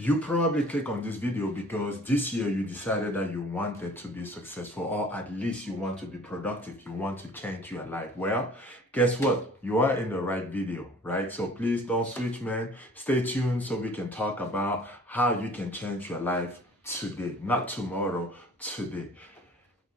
You probably click on this video because this year you decided that you wanted to be successful, or at least you want to be productive. You want to change your life. Well, guess what? You are in the right video, right? So please don't switch, man. Stay tuned so we can talk about how you can change your life today, not tomorrow, today.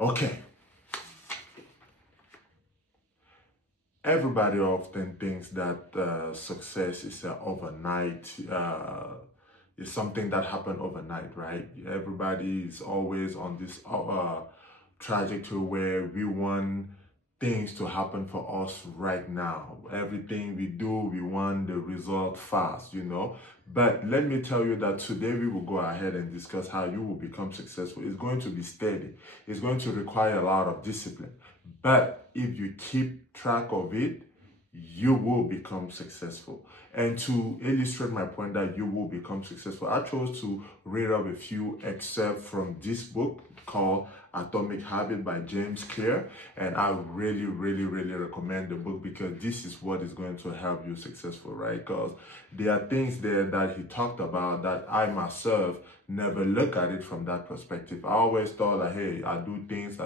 Okay. Everybody often thinks that success is overnight. It's something that happened overnight, right? Everybody is always on this trajectory where we want things to happen for us right now. Everything we do, we want the result fast, you know. But let me tell you that today we will go ahead and discuss how you will become successful. It's going to be steady. It's going to require a lot of discipline. But if you keep track of it, you will become successful. And to illustrate my point that you will become successful, I chose to read up a few excerpts from this book called Atomic Habit by James Clear. And I really recommend the book because this is what is going to help you successful, right? Because there are things there that he talked about that I myself never look at it from that perspective. I always thought like, hey, I do things,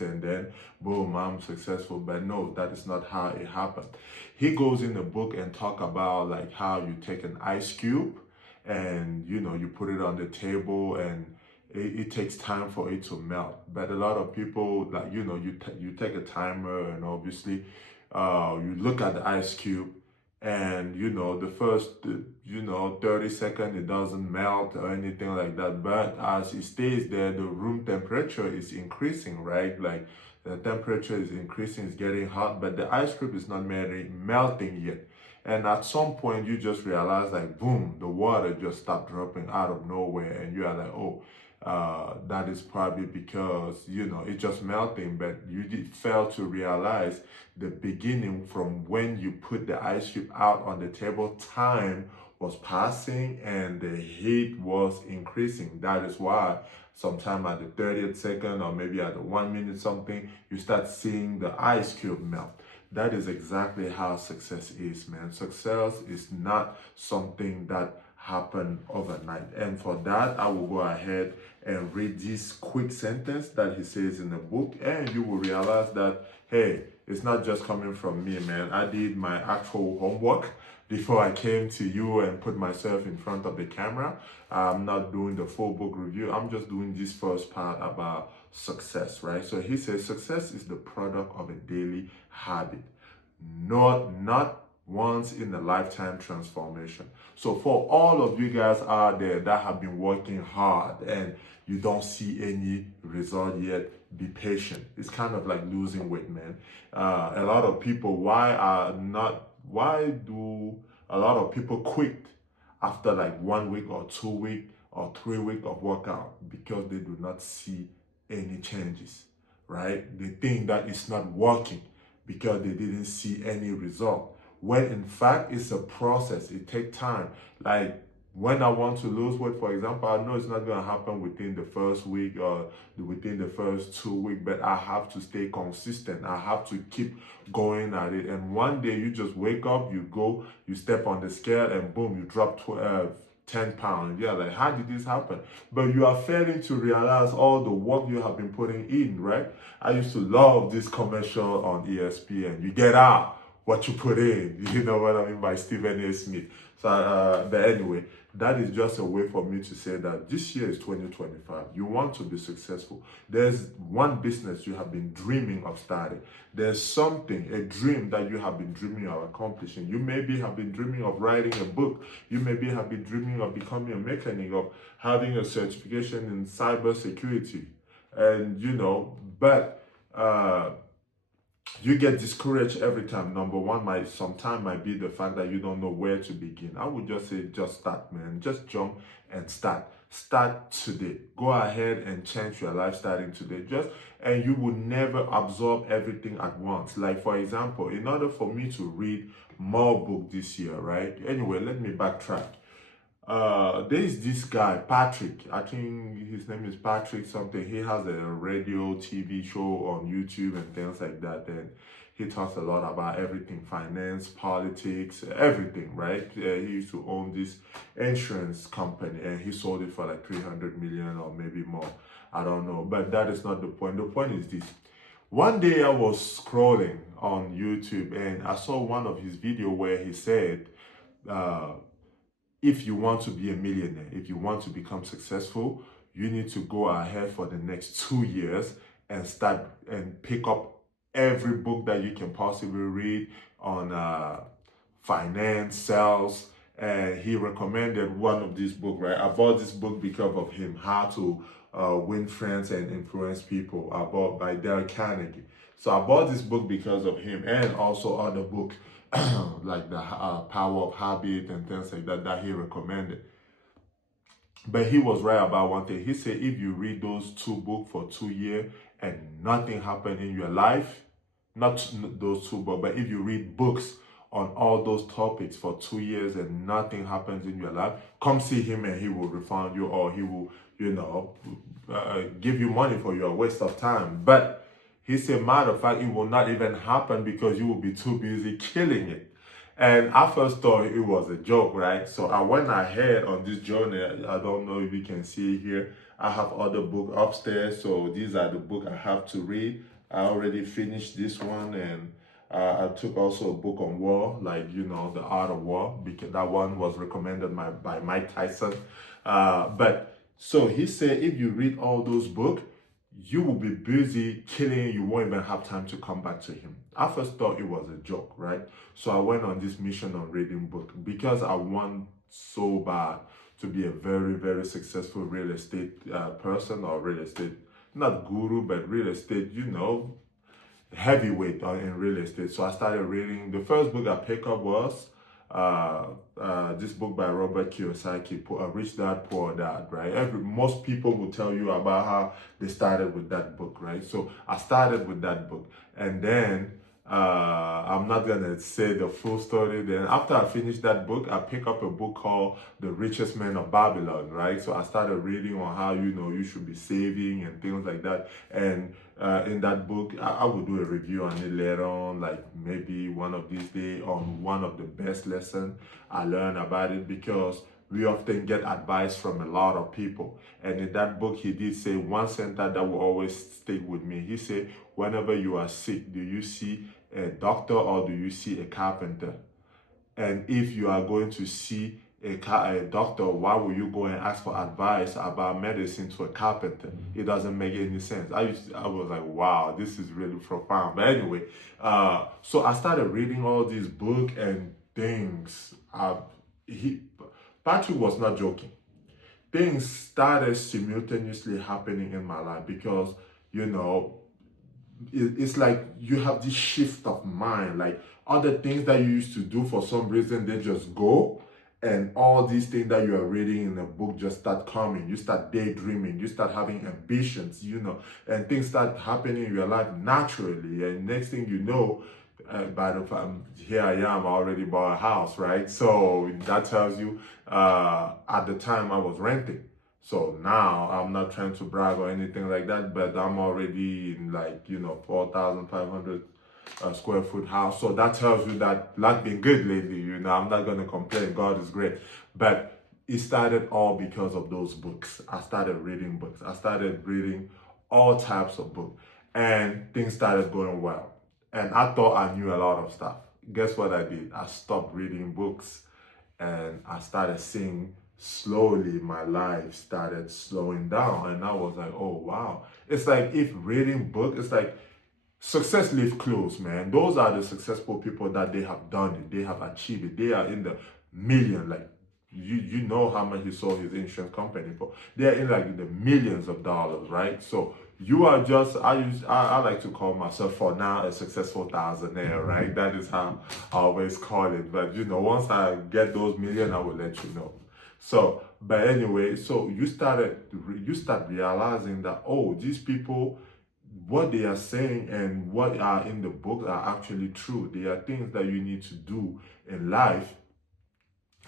and then boom, I'm successful. But no, that is not how it happened. He goes in the book and talk about like how you take an ice cube and you put it on the table, and it takes time for it to melt. But a lot of people, like you take a timer, and obviously you look at the ice cube, and the first 30 seconds it doesn't melt or anything like that. But as it stays there, the room temperature is increasing, right? Like the temperature is increasing, it's getting hot, but the ice cream is not melting yet. And at some point you just realize, like, boom, the water just stopped dropping out of nowhere, and you are like, oh, that is probably because it's just melting. But you did fail to realize the beginning from when you put the ice cube out on the table. Time was passing and the heat was increasing. That is why sometime at the 30th second, or maybe at the 1 minute something, you start seeing the ice cube melt. That is exactly how success is, man. Success is not something that happen overnight. And for that, I will go ahead and read this quick sentence that he says in the book, and you will realize that, hey, it's not just coming from me, man. I did my actual homework before I came to you and put myself in front of the camera. I'm not doing the full book review. I'm just doing this first part about success, right? So he says success is the product of a daily habit, not once in a lifetime transformation. So for all of you guys out there that have been working hard and you don't see any result yet, be patient. It's kind of like losing weight, man. A lot of people, why do a lot of people quit after like 1 week or 2 weeks or 3 weeks of workout? Because they do not see any changes, right? They think that it's not working because they didn't see any result. When in fact it's a process, it takes time. Like when I want to lose weight, for example, I know it's not going to happen within the first week or within the first 2 weeks, but I have to stay consistent. I have to keep going at it. And one day you just wake up, you go, you step on the scale, and boom, you drop 10 pounds. Yeah, like how did this happen? But you are failing to realize all the work you have been putting in, right? I used to love this commercial on ESPN. You get out what you put in. You know what I mean, by Stephen A. Smith. So, but anyway, that is just a way for me to say that this year is 2025. You want to be successful. There's one business you have been dreaming of starting. There's something, a dream that you have been dreaming of accomplishing. You maybe have been dreaming of writing a book. You maybe have been dreaming of becoming a mechanic, of having a certification in cybersecurity. And, but you get discouraged every time. Number one, sometimes might be the fact that you don't know where to begin. I would just say, just start, man. Just jump and start. Start today. Go ahead and change your life starting today. And you will never absorb everything at once. Like for example, in order for me to read more book this year, right? Anyway, let me backtrack. There's this guy, Patrick. I think his name is Patrick something. He has a radio TV show on YouTube and things like that. And He talks a lot about everything, finance, politics, everything, right? He used to own this insurance company and he sold it for like 300 million or maybe more. I don't know, but that is not the point. The point is this. One day I was scrolling on YouTube and I saw one of his video where he said, if you want to be a millionaire, if you want to become successful, you need to go ahead for the next 2 years and start and pick up every book that you can possibly read on finance, sales. And he recommended one of these books, right? I bought this book because of him, How to Win Friends and Influence People, I bought by Dale Carnegie. So I bought this book because of him and also other books like the Power of Habit and things like that that he recommended. But he was right about one thing. He said if you read those two books for 2 years and nothing happened in your life, not those two books, but if you read books on all those topics for 2 years and nothing happens in your life, come see him and he will refund you, or he will, give you money for your waste of time. But he said, matter of fact, it will not even happen because you will be too busy killing it. And I first thought it was a joke, right? So I went ahead on this journey. I don't know if you can see here. I have other books upstairs. So these are the books I have to read. I already finished this one, and I took also a book on war, like, The Art of War, because that one was recommended by Mike Tyson. But so he said, if you read all those books, you will be busy killing, you won't even have time to come back to him. I first thought it was a joke, right? So I went on this mission on reading book because I want so bad to be a very, very successful real estate person, or real estate, not guru, but real estate, heavyweight in real estate. So I started reading. The first book I picked up was this book by Robert Kiyosaki, Rich Dad, Poor Dad, right? Most people will tell you about how they started with that book, right? So I started with that book, and then I'm not gonna say the full story. Then after I finished that book, I picked up a book called The Richest Man of Babylon, right? So I started reading on how you should be saving and things like that. And in that book, I will do a review on it later on, like maybe one of these days, on one of the best lessons I learned about it, because we often get advice from a lot of people. And in that book, he did say one sentence that will always stick with me. He said, whenever you are sick, do you see a doctor or do you see a carpenter? And if you are going to see a doctor, why would you go and ask for advice about medicine to a carpenter? It doesn't make any sense. I was like, wow, this is really profound. But anyway, so I started reading all these books and things. Patrick was not joking. Things started simultaneously happening in my life because, it's like you have this shift of mind. Like other things that you used to do, for some reason, they just go. And all these things that you are reading in a book just start coming. You start daydreaming. You start having ambitions, and things start happening in your life naturally. And next thing you know, by the time here I am, I already bought a house, right? So that tells you at the time I was renting. So now I'm not trying to brag or anything like that, but I'm already in 4,500 square foot house. So that tells you that life been good lately. I'm not going to complain. God is great. But it started all because of those books. I started reading books. I started reading all types of books, and things started going well. And I thought I knew a lot of stuff. Guess what I did? I stopped reading books and I started seeing slowly my life started slowing down. And I was like, oh, wow. It's like if reading books, it's like success lives close, man. Those are the successful people that they have done it. They have achieved it. They are in the million, like you know how much he sold his insurance company for. They're in like the millions of dollars, right? So you are just, I like to call myself for now a successful thousandaire, right? That is how I always call it. But once I get those million, I will let you know. So, but anyway, so you start realizing that, oh, these people, what they are saying and what are in the book are actually true. They are things that you need to do in life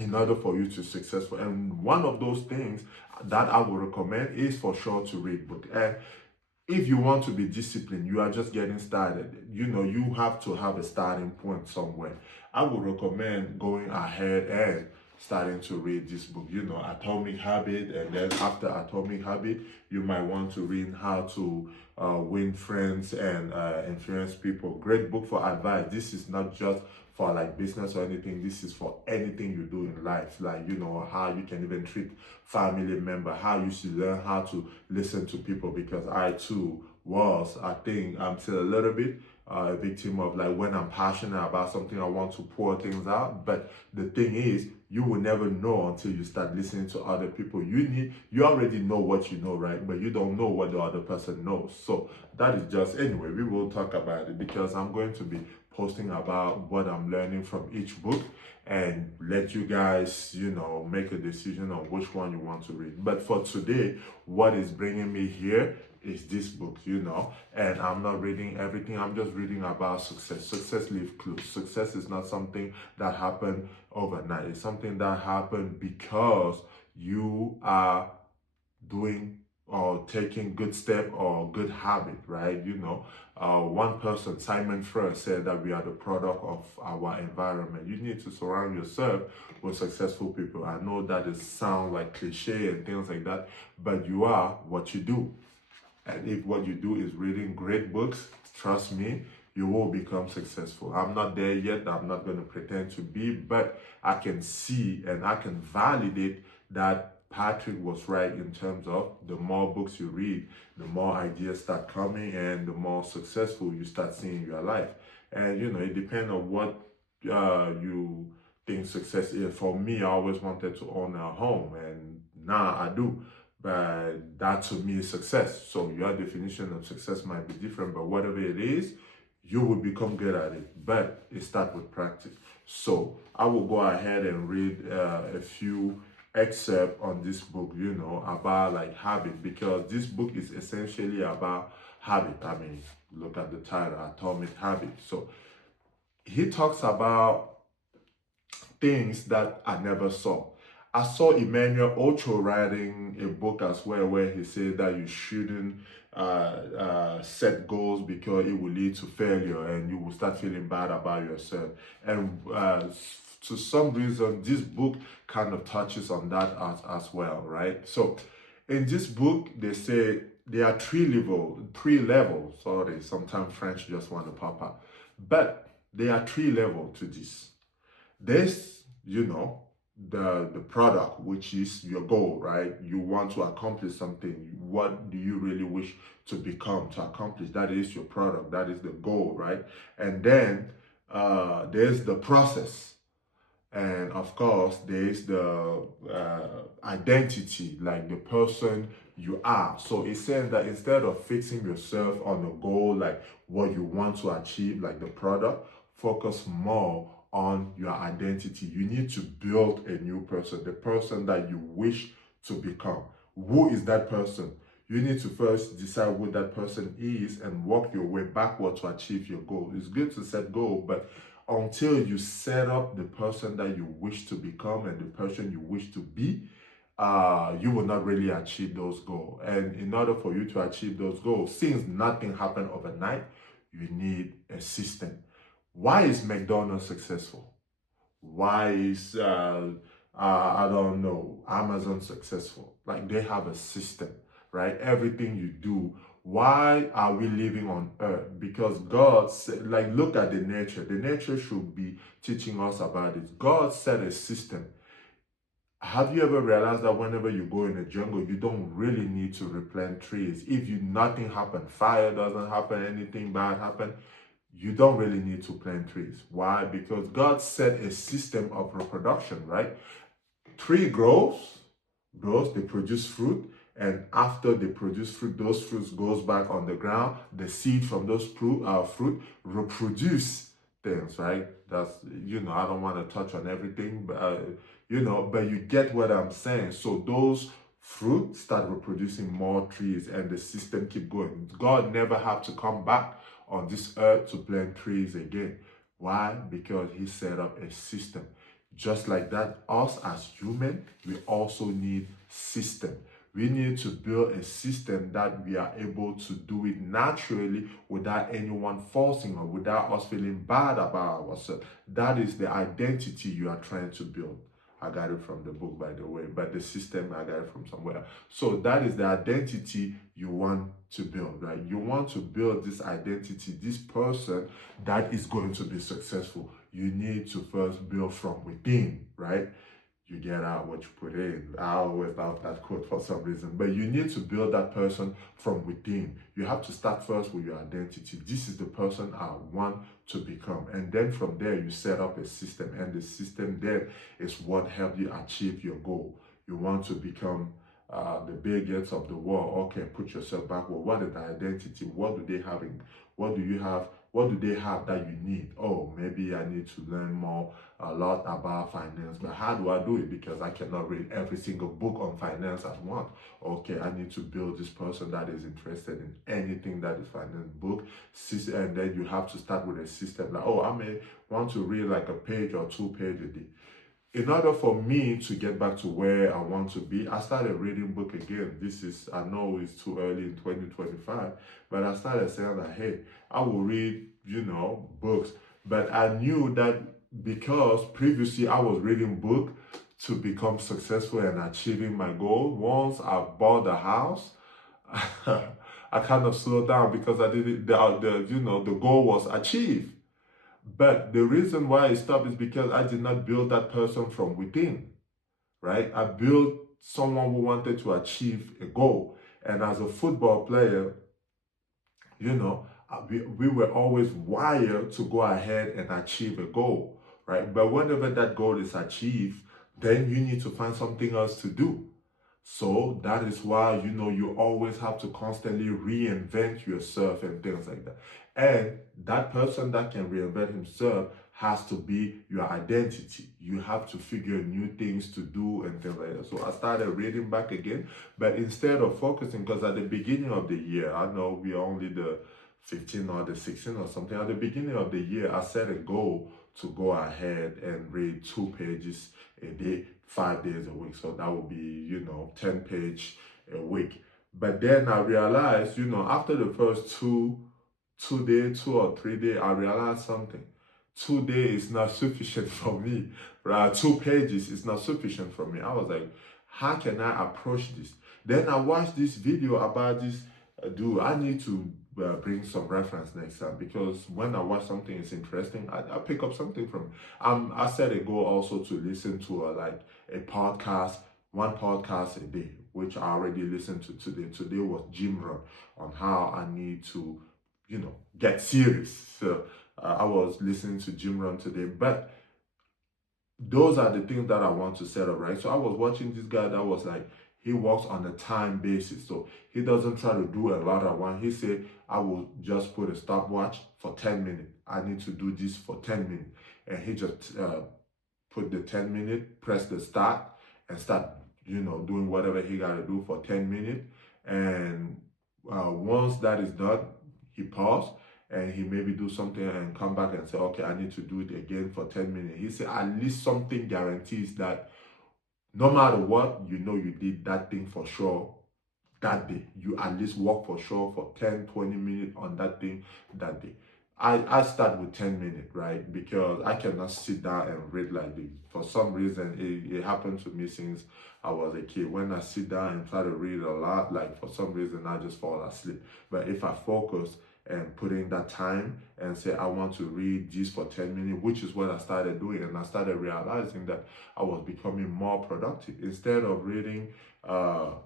in order for you to be successful. And one of those things that I would recommend is for sure to read book. And if you want to be disciplined, you are just getting started. You have to have a starting point somewhere. I would recommend going ahead and starting to read this book, Atomic Habit. And then after Atomic Habit, you might want to read How to Win Friends and Influence People. Great book for advice. This is not just for like business or anything. This is for anything you do in life, like how you can even treat family member, how you should learn how to listen to people, because I too I think I'm still a little bit a victim of, like, when I'm passionate about something, I want to pour things out. But the thing is, you will never know until you start listening to other people. You already know what you know, right? But you don't know what the other person knows. So that is just, anyway, we will talk about it, because I'm going to be posting about what I'm learning from each book and let you guys, make a decision on which one you want to read. But for today, what is bringing me here is this book, and I'm not reading everything. I'm just reading about success. Success leaves clues. Success is not something that happened overnight. It's something that happened because you are doing or taking good step or good habit, right? One person, Simon Freud, said that we are the product of our environment. You need to surround yourself with successful people. I know that it sounds like cliche and things like that, but you are what you do. And if what you do is reading great books, trust me, you will become successful. I'm not there yet. I'm not going to pretend to be, but I can see and I can validate that Patrick was right in terms of the more books you read, the more ideas start coming and the more successful you start seeing in your life. And, it depends on what you think success is. For me, I always wanted to own a home, and now I do. But that to me is success. So your definition of success might be different, but whatever it is, you will become good at it. But it starts with practice. So I will go ahead and read a few excerpts on this book, about like habit, because this book is essentially about habit. I mean, look at the title, Atomic Habit. So he talks about things that I never saw. I saw Emmanuel Ocho writing a book as well, where he said that you shouldn't set goals because it will lead to failure and you will start feeling bad about yourself. And to some reason, this book kind of touches on that as well, right? So in this book, they say there are three levels. Sorry, sometimes French just want to pop up. But there are three levels to this. This, the product, which is your goal, right? You want to accomplish something. What do you really wish to become, to accomplish? That is your product. That is the goal, right? And then there's the process. And of course, there's the identity, like the person you are. So it says that instead of fixing yourself on a goal, like what you want to achieve, like the product, focus more on your identity. You need to build a new person, the person that you wish to become. Who is that person? You need to first decide who that person is and work your way backward to achieve your goal. It's good to set goals, but until you set up the person that you wish to become and the person you wish to be, you will not really achieve those goals. And in order for you to achieve those goals, since nothing happened overnight, you need a system. Why is McDonald's successful? Why is I don't know, Amazon successful? Like, they have a system, right? Everything you do. Why are we living on earth? Because God said, like, look at the nature. The nature should be teaching us about it. God set a system. Have you ever realized that whenever you go in the jungle, you don't really need to replant trees? If nothing happen, fire doesn't happen, anything bad happen, you don't really need to plant trees. Why? Because God set a system of reproduction, right? Tree grows, they produce fruit, and after they produce fruit, those fruits goes back on the ground. The seed from those fruit reproduce things, right? That's, I don't want to touch on everything, but but you get what I'm saying. So those fruit start reproducing more trees and the system keep going. God never have to come back on this earth to plant trees again. Why? Because he set up a system. Just like that, us as human, we also need system. We need to build a system that we are able to do it naturally without anyone forcing or without us feeling bad about ourselves. That is the identity you are trying to build. I got it from the book, by the way, but the system I got it from somewhere. So that is the identity you want to build, right? You want to build this identity, this person that is going to be successful. You need to first build from within, right? You get out what you put in. I always love that quote for some reason. But you need to build that person from within. You have to start first with your identity. This is the person I want to become. And then from there, you set up a system. And the system then is what helps you achieve your goal. You want to become the Bill Gates of the world. Okay, put yourself back. Well, what is the identity? What do they have? What do you have? What do they have that you need? Oh, maybe I need to learn a lot about finance. But how do I do it? Because I cannot read every single book on finance at once. Okay, I need to build this person that is interested in anything that is finance book. And then you have to start with a system like, oh, I may want to read like a page or 2 pages a day. In order for me to get back to where I want to be, I started reading book again. I know it's too early in 2025, but I started saying that, hey, I will read, books. But I knew that because previously I was reading book to become successful and achieving my goal. Once I bought the house, I kind of slowed down because I didn't, the goal was achieved. But the reason why I stopped is because I did not build that person from within, right? I built someone who wanted to achieve a goal. And as a football player, we were always wired to go ahead and achieve a goal, right? But whenever that goal is achieved, then you need to find something else to do. So that is why, you always have to constantly reinvent yourself and things like that. And that person that can reinvent himself has to be your identity. You have to figure new things to do and things like that. So I started reading back again, but instead of focusing, because at the beginning of the year, I know we are only the 15 or the 16 or something. At the beginning of the year, I set a goal to go ahead and read 2 pages a day, 5 days a week. So that would be, 10 pages a week. But then I realized, after the first 2 or 3 days, I realized something. 2 days is not sufficient for me. Right? 2 pages is not sufficient for me. I was like, how can I approach this? Then I watched this video about this dude. I need to bring some reference next time, because when I watch something is interesting, I pick up something from it. I set a goal also to listen to a podcast, 1 podcast a day, which I already listened to today. Today was Jim Rohn on how I need to, get serious. So I was listening to Jim Rohn today, but those are the things that I want to set up, right? So I was watching this guy that was like, he works on a time basis. So he doesn't try to do a lot at once. He said, I will just put a stopwatch for 10 minutes. I need to do this for 10 minutes. And he just put the 10 minutes, press the start, and start, doing whatever he got to do for 10 minutes. And once that is done, he paused and he maybe do something and come back and say, okay, I need to do it again for 10 minutes. He said, at least something guarantees that no matter what, you did that thing for sure that day. You at least work for sure for 10, 20 minutes on that thing that day. I start with 10 minutes, right? Because I cannot sit down and read like this. For some reason, it happened to me since I was a kid. When I sit down and try to read a lot, for some reason, I just fall asleep. But if I focus and put in that time and say, I want to read this for 10 minutes, which is what I started doing. And I started realizing that I was becoming more productive. Instead of reading, 2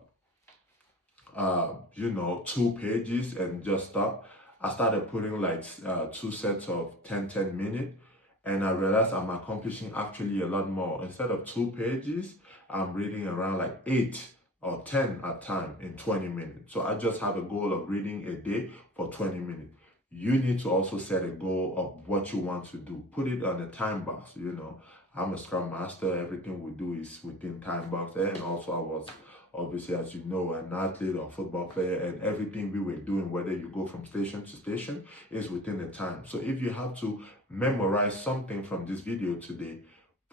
pages and just stop, I started putting 2 sets of 10 minutes. And I realized I'm accomplishing actually a lot more. Instead of 2 pages, I'm reading around 8 or 10 at time in 20 minutes. So I just have a goal of reading a day for 20 minutes. You need to also set a goal of what you want to do. Put it on a time box, I'm a Scrum Master. Everything we do is within time box. And also I was, obviously, as you know, an athlete or football player, and everything we were doing, whether you go from station to station, is within the time. So if you have to memorize something from this video today,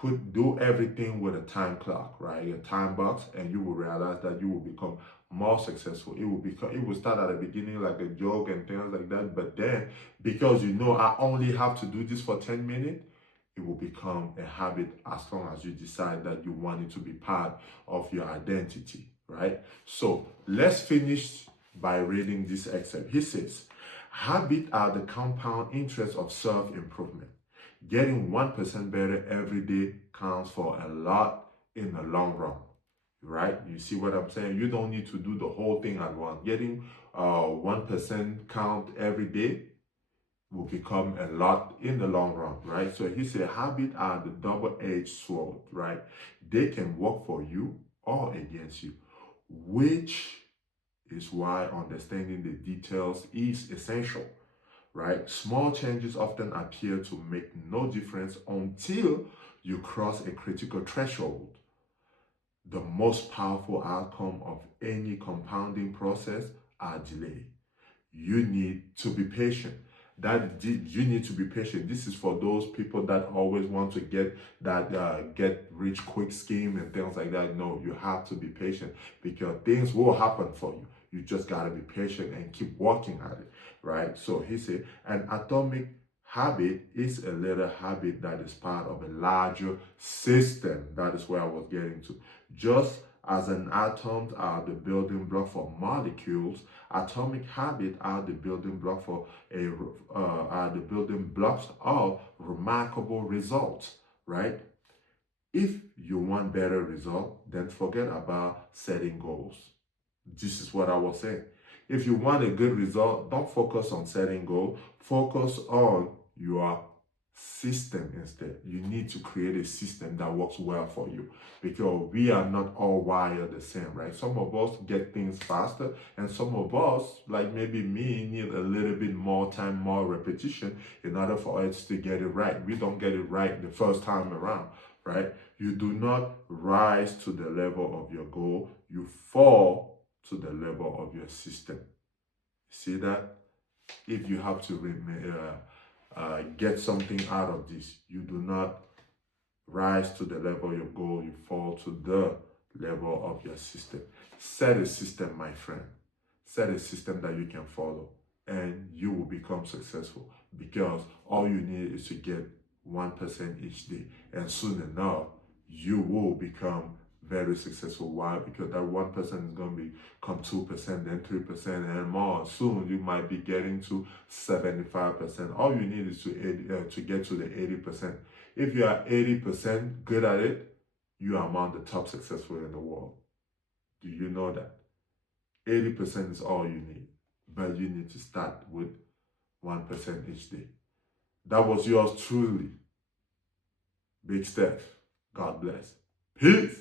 do everything with a time clock, right? A time box, and you will realize that you will become more successful. It will start at the beginning like a joke and things like that, but then because you know I only have to do this for 10 minutes, it will become a habit as long as you decide that you want it to be part of your identity, right? So let's finish by reading this excerpt. He says, habits are the compound interest of self-improvement. Getting 1% better every day counts for a lot in the long run, right? You see what I'm saying? You don't need to do the whole thing at once. Getting 1% count every day will become a lot in the long run, right? So he said habits are the double-edged sword, right? They can work for you or against you, which is why understanding the details is essential, right? Small changes often appear to make no difference until you cross a critical threshold. The most powerful outcome of any compounding process are delay. You need to be patient. You need to be patient. This is for those people that always want to get that get rich quick scheme and things like that. No, you have to be patient because things will happen for you. You just got to be patient and keep working at it, right? So he said, an atomic habit is a little habit that is part of a larger system. That is where I was getting to. Just as an atoms are the building block for molecules, atomic habits are the building block for are the building blocks of remarkable results, right? If you want better result, then forget about setting goals. This is what I was saying. If you want a good result, don't focus on setting goals. Focus on your system instead. You need to create a system that works well for you because we are not all wired the same, right? Some of us get things faster, and some of us, like maybe me, need a little bit more time, more repetition in order for us to get it right. We don't get it right the first time around, right? You do not rise to the level of your goal, you fall to the level of your system. See that? If you have to get something out of this, you do not rise to the level of your goal, you fall to the level of your system. Set a system, my friend. Set a system that you can follow, and you will become successful because all you need is to get 1% each day, and soon enough you will become very successful. Why? Because that 1% is going to become 2%, then 3%, and more. Soon you might be getting to 75%. All you need is to get to the 80%. If you are 80% good at it, you are among the top successful in the world. Do you know that? 80% is all you need, but you need to start with 1% each day. That was yours truly, Big Steph. God bless. Peace.